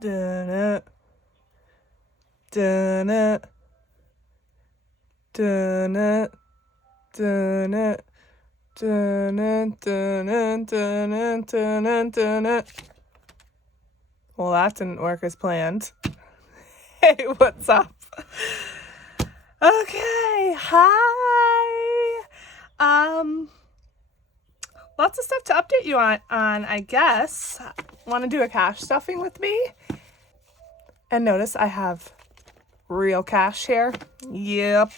Dun-na. Dun-na. Dun-na. Dun-na. Dun-na. Dun-na. Dun-na. Dun-na. Dun-na. Well, that didn't work as planned. Hey, what's up? Okay, hi. Lots of stuff to update you on, I guess. Want to do a cash stuffing with me? And notice I have real cash here. Yep.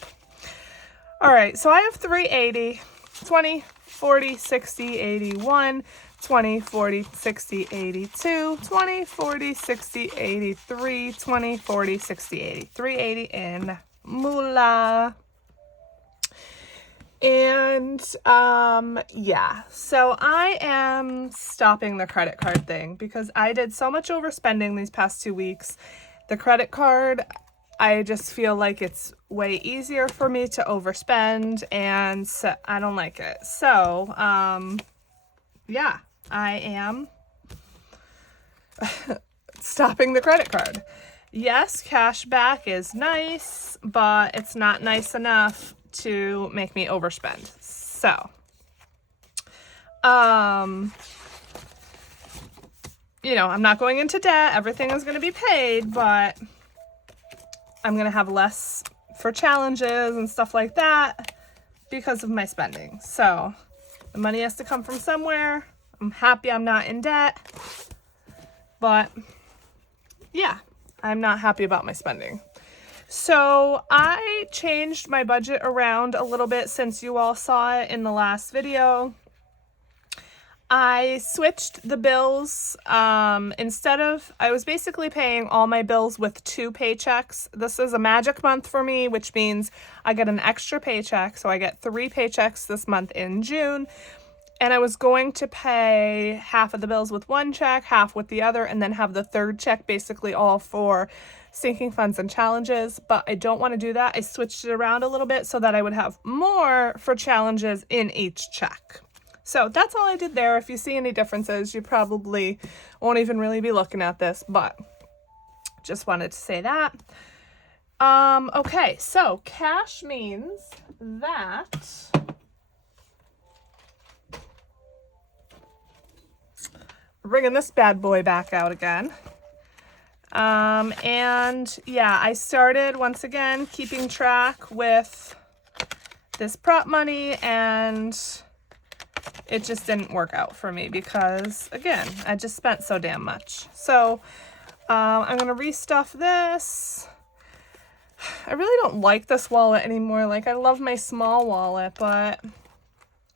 All right, so I have 380, 20, 40, 60, 81, 20, 40, 60, 82, 20, 40, 60, 83, 20, 40, 60, 80. 380 in moolah. And yeah, so I am stopping the credit card thing because I did so much overspending these past 2 weeks. The credit card, I just feel like it's way easier for me to overspend, and so I don't like it. So yeah, I am stopping the credit card. Yes, cash back is nice, but it's not nice enough to make me overspend. So, you know, I'm not going into debt. Everything is going to be paid, but I'm going to have less for challenges and stuff like that because of my spending. So, the money has to come from somewhere. I'm happy I'm not in debt, but yeah, I'm not happy about my spending. So I changed my budget around a little bit since you all saw it in the last video. I switched the bills. I was basically paying all my bills with 2 paychecks. This is a magic month for me, which means I get an extra paycheck. So I get 3 paychecks this month in June. And I was going to pay half of the bills with 1 check, half with the other, and then have the 3rd check basically all for sinking funds and challenges, but I don't want to do that. I switched it around a little bit so that I would have more for challenges in each check. So that's all I did there. If you see any differences, you probably won't even really be looking at this, but just wanted to say that. Okay, so cash means that bringing this bad boy back out again. And yeah, I started once again keeping track with this prop money, and it just didn't work out for me because, again, I just spent so damn much. So, I'm going to restuff this. I really don't like this wallet anymore. Like, I love my small wallet, but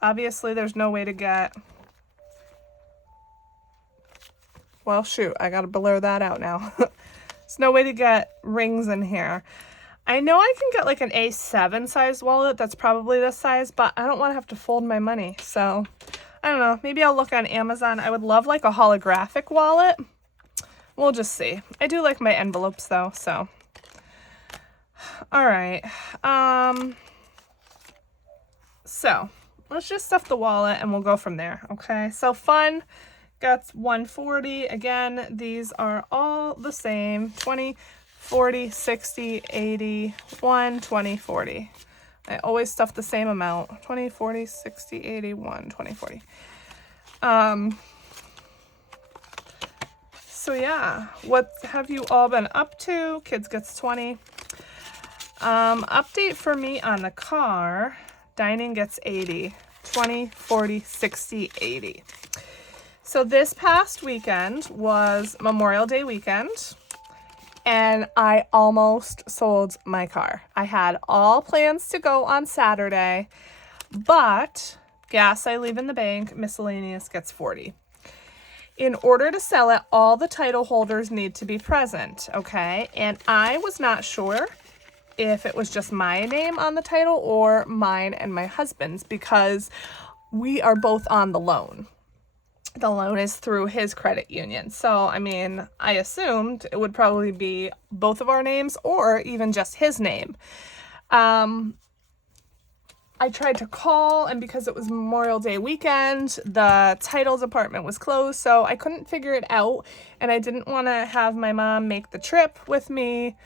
obviously there's no way to get... Well, shoot, I gotta blur that out now. There's no way to get rings in here. I know I can get like an A7 size wallet that's probably this size, but I don't want to have to fold my money. So, I don't know. Maybe I'll look on Amazon. I would love like a holographic wallet. We'll just see. I do like my envelopes though, so. All right. So, let's just stuff the wallet and we'll go from there, okay? So, fun. Got 140. Again, these are all the same. 20, 40, 60, 80, 1, 20, 40. I always stuff the same amount. 20, 40, 60, 80, 1, 20, 40. So yeah, what have you all been up to? Kids gets 20. Update for me on the car. Dining gets 80. 20, 40, 60, 80. So this past weekend was Memorial Day weekend, and I almost sold my car. I had all plans to go on Saturday, but gas I leave in the bank, miscellaneous gets 40. In order to sell it, all the title holders need to be present, okay? And I was not sure if it was just my name on the title or mine and my husband's because we are both on the loan. The loan is through his credit union. So, I mean, I assumed it would probably be both of our names or even just his name. I tried to call, and because it was Memorial Day weekend, the title department was closed, so I couldn't figure it out, and I didn't want to have my mom make the trip with me,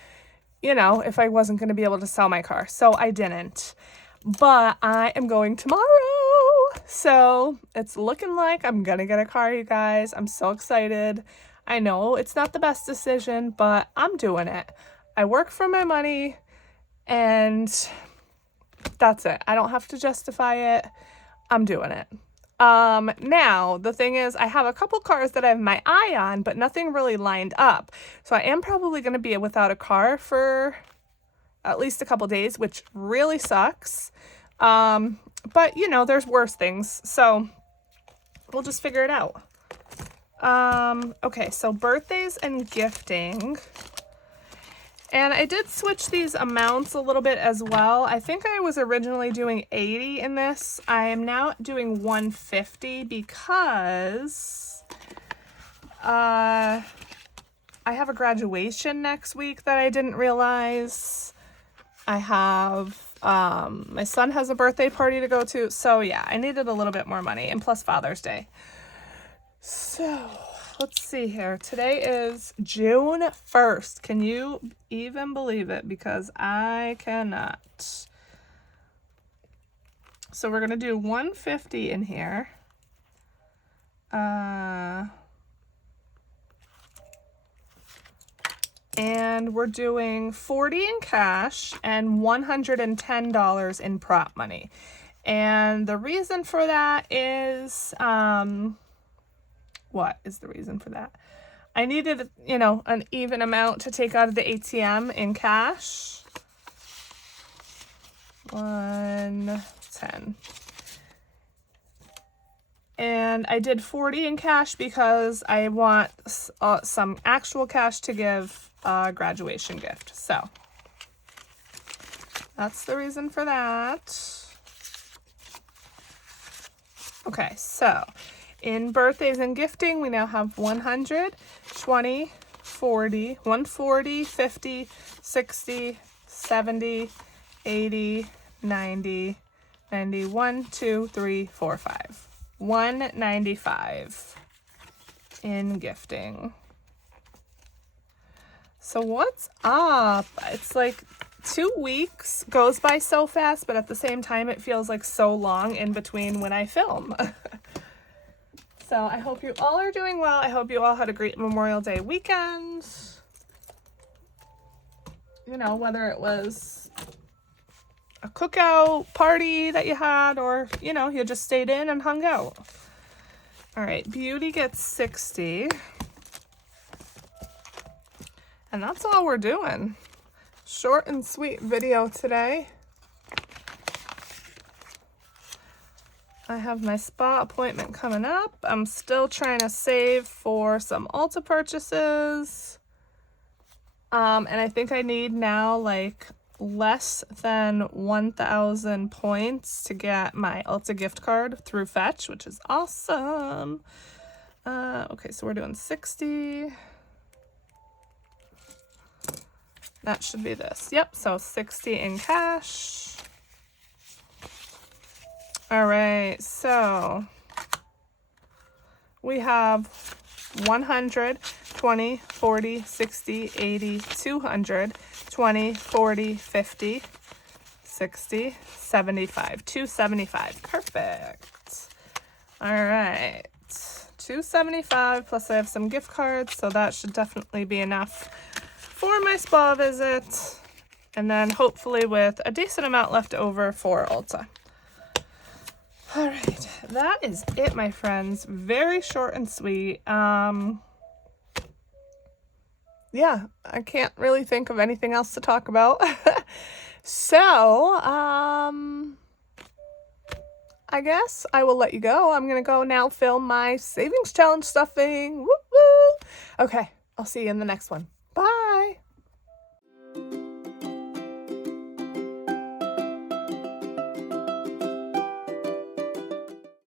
you know, if I wasn't going to be able to sell my car, so I didn't. But I am going tomorrow, so it's looking like I'm gonna get a car, you guys. I'm so excited. I know it's not the best decision, but I'm doing it. I work for my money, and that's it. I don't have to justify it. I'm doing it. Now, the thing is, I have a couple cars that I have my eye on, but nothing really lined up. So I am probably going to be without a car for at least a couple days, which really sucks. But, you know, there's worse things. So we'll just figure it out. Okay, so birthdays and gifting. And I did switch these amounts a little bit as well. I think I was originally doing 80 in this. I am now doing 150 because I have a graduation next week that I didn't realize. I have, my son has a birthday party to go to. So yeah, I needed a little bit more money, and plus Father's Day. So let's see here. Today is June 1st. Can you even believe it? Because I cannot. So we're going to do 150 in here. And we're doing 40 in cash and $110 in prop money. And the reason for that is, what is the reason for that? I needed, you know, an even amount to take out of the ATM in cash. 110. And I did 40 in cash because I want some actual cash to give a graduation gift. So that's the reason for that. Okay, so in birthdays and gifting, we now have 100, 20, 40, 140, 50, 60, 70, 80, 90, 91, 2, 3, 4, 5. 195 in gifting. So what's up? It's like 2 weeks goes by so fast, but at the same time, it feels like so long in between when I film. So I hope you all are doing well. I hope you all had a great Memorial Day weekend. You know, whether it was a cookout party that you had, or, you know, you just stayed in and hung out. All right, Beauty gets 60. And that's all we're doing. Short and sweet video today. I have my spa appointment coming up. I'm still trying to save for some Ulta purchases. And I think I need now like less than 1,000 points to get my Ulta gift card through Fetch, which is awesome. Okay, so we're doing 60. That should be this. Yep, so 60 in cash. All right, so we have 100, 20, 40, 60, 80, 200, 20, 40, 50, 60, 75, 275. Perfect. All right, 275 plus I have some gift cards, so that should definitely be enough for my spa visit, and then hopefully with a decent amount left over for Ulta. All right, that is it, my friends. Very short and sweet. Yeah, I can't really think of anything else to talk about. So, I guess I will let you go. I'm going to go now film my savings challenge stuffing. Woo woo. Okay, I'll see you in the next one.